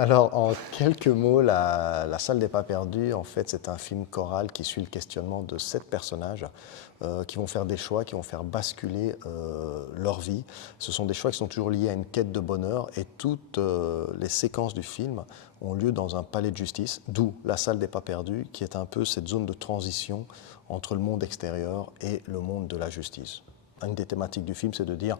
Alors, en quelques mots, La Salle des Pas Perdus, en fait, c'est un film choral qui suit le questionnement de 7 personnages qui vont faire des choix, qui vont faire basculer leur vie. Ce sont des choix qui sont toujours liés à une quête de bonheur et toutes les séquences du film ont lieu dans un palais de justice, d'où La Salle des Pas Perdus, qui est un peu cette zone de transition entre le monde extérieur et le monde de la justice. Une des thématiques du film, c'est de dire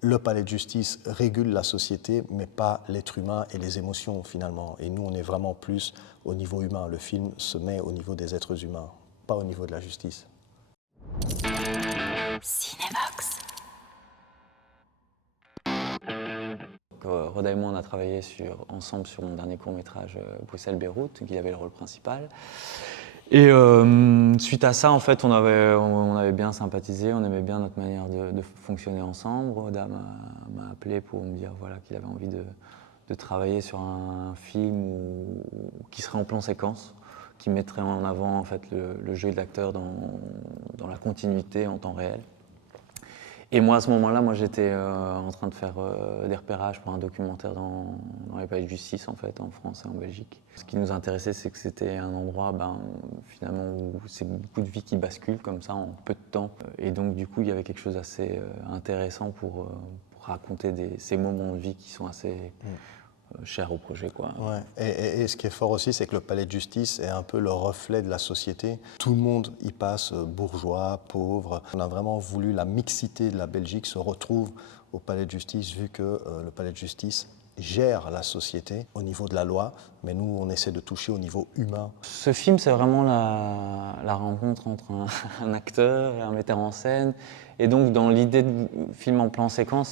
le palais de justice régule la société, mais pas l'être humain et les émotions finalement. Et nous, on est vraiment plus au niveau humain. Le film se met au niveau des êtres humains, pas au niveau de la justice. Cinévox. Roda et moi, on a travaillé ensemble sur mon dernier court-métrage Bruxelles-Beyrouth, qui avait le rôle principal. Et suite à ça, en fait, on avait bien sympathisé, on aimait bien notre manière de fonctionner ensemble. Roda m'a appelé pour me dire voilà, qu'il avait envie de travailler sur un film qui serait en plan séquence, qui mettrait en avant en fait, le jeu de l'acteur dans la continuité en temps réel. Et moi, à ce moment-là, j'étais en train de faire des repérages pour un documentaire dans les palais de justice, en fait, en France et en Belgique. Ce qui nous intéressait, c'est que c'était un endroit, finalement, où c'est beaucoup de vies qui basculent comme ça en peu de temps. Et donc, du coup, il y avait quelque chose d'assez intéressant pour raconter ces moments de vie qui sont assez chers au projet, quoi. Ouais. Et ce qui est fort aussi, c'est que le palais de justice est un peu le reflet de la société. Tout le monde y passe, bourgeois, pauvre. On a vraiment voulu la mixité de la Belgique se retrouve au palais de justice, vu que le palais de justice gère la société au niveau de la loi, mais nous, on essaie de toucher au niveau humain. Ce film, c'est vraiment la rencontre entre un acteur et un metteur en scène. Et donc, dans l'idée de film en plan séquence,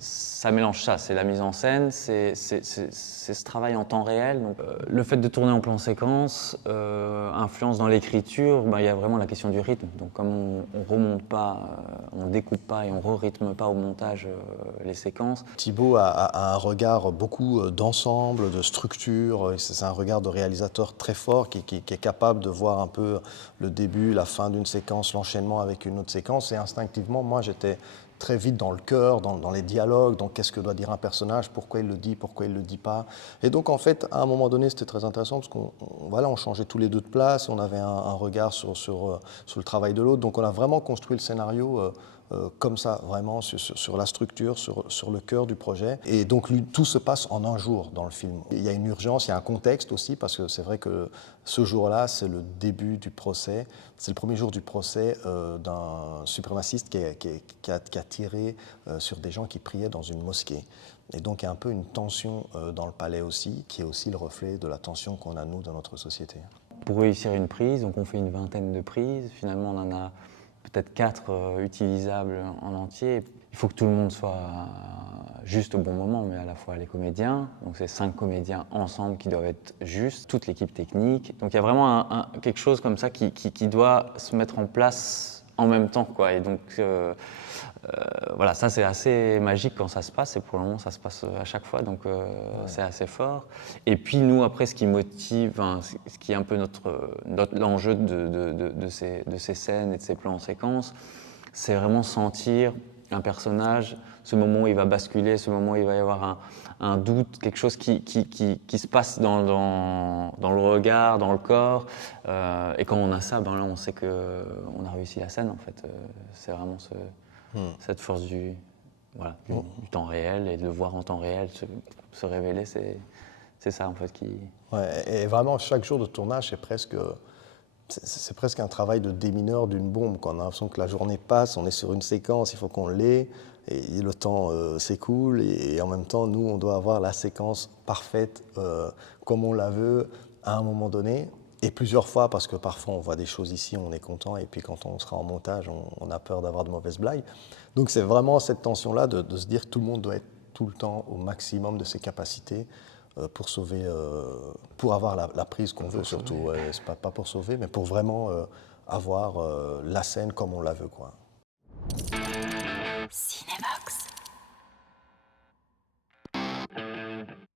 ça mélange ça. C'est la mise en scène, c'est ce travail en temps réel. Donc, le fait de tourner en plan séquence influence dans l'écriture. Il y a vraiment la question du rythme. Donc, comme on remonte pas, on découpe pas et on re-rythme pas au montage les séquences. Thibaut a un regard beaucoup d'ensemble, de structure. C'est un regard de réalisateur très fort qui est capable de voir un peu le début, la fin d'une séquence, l'enchaînement avec une autre séquence. Et instinctivement, moi, j'étais très vite dans le cœur, dans les dialogues, donc qu'est-ce que doit dire un personnage, pourquoi il le dit, pourquoi il ne le dit pas. Et donc, en fait, à un moment donné, c'était très intéressant parce on changeait tous les deux de place, on avait un regard sur le travail de l'autre. Donc, on a vraiment construit le scénario comme ça, vraiment, sur la structure, sur le cœur du projet. Et donc, tout se passe en un jour dans le film. Il y a une urgence, il y a un contexte aussi, parce que c'est vrai que ce jour-là, c'est le début du procès. C'est le premier jour du procès d'un suprémaciste qui a tiré sur des gens qui priaient dans une mosquée. Et donc, il y a un peu une tension dans le palais aussi, qui est aussi le reflet de la tension qu'on a, nous, dans notre société. Pour réussir une prise, donc on fait une vingtaine de prises. Finalement, on en a peut-être 4 utilisables en entier. Il faut que tout le monde soit juste au bon moment, mais à la fois les comédiens. Donc c'est 5 comédiens ensemble qui doivent être justes, toute l'équipe technique. Donc il y a vraiment quelque chose comme ça qui doit se mettre en place en même temps, quoi. Et donc voilà, ça c'est assez magique quand ça se passe, et pour le moment ça se passe à chaque fois, donc c'est assez fort. Et puis nous, après, ce qui motive, ce qui est un peu l'enjeu de ces scènes et de ces plans en séquence, c'est vraiment sentir un personnage, ce moment où il va basculer, ce moment où il va y avoir un doute, quelque chose qui se passe dans le regard, dans le corps. Et quand on a ça, là on sait qu'on a réussi la scène, en fait. C'est vraiment cette force du temps réel, et de le voir en temps réel se révéler, c'est ça en fait qui... Ouais, et vraiment, chaque jour de tournage, c'est presque un travail de démineur d'une bombe. On a l'impression que la journée passe, on est sur une séquence, il faut qu'on l'ait, et le temps s'écoule, et en même temps, nous, on doit avoir la séquence parfaite comme on la veut à un moment donné. Et plusieurs fois, parce que parfois on voit des choses ici, on est content, et puis quand on sera en montage, on a peur d'avoir de mauvaises blagues. Donc c'est vraiment cette tension-là de se dire que tout le monde doit être tout le temps au maximum de ses capacités pour sauver, pour avoir la prise qu'on veut surtout. C'est pas pour sauver, mais pour vraiment avoir la scène comme on la veut, quoi.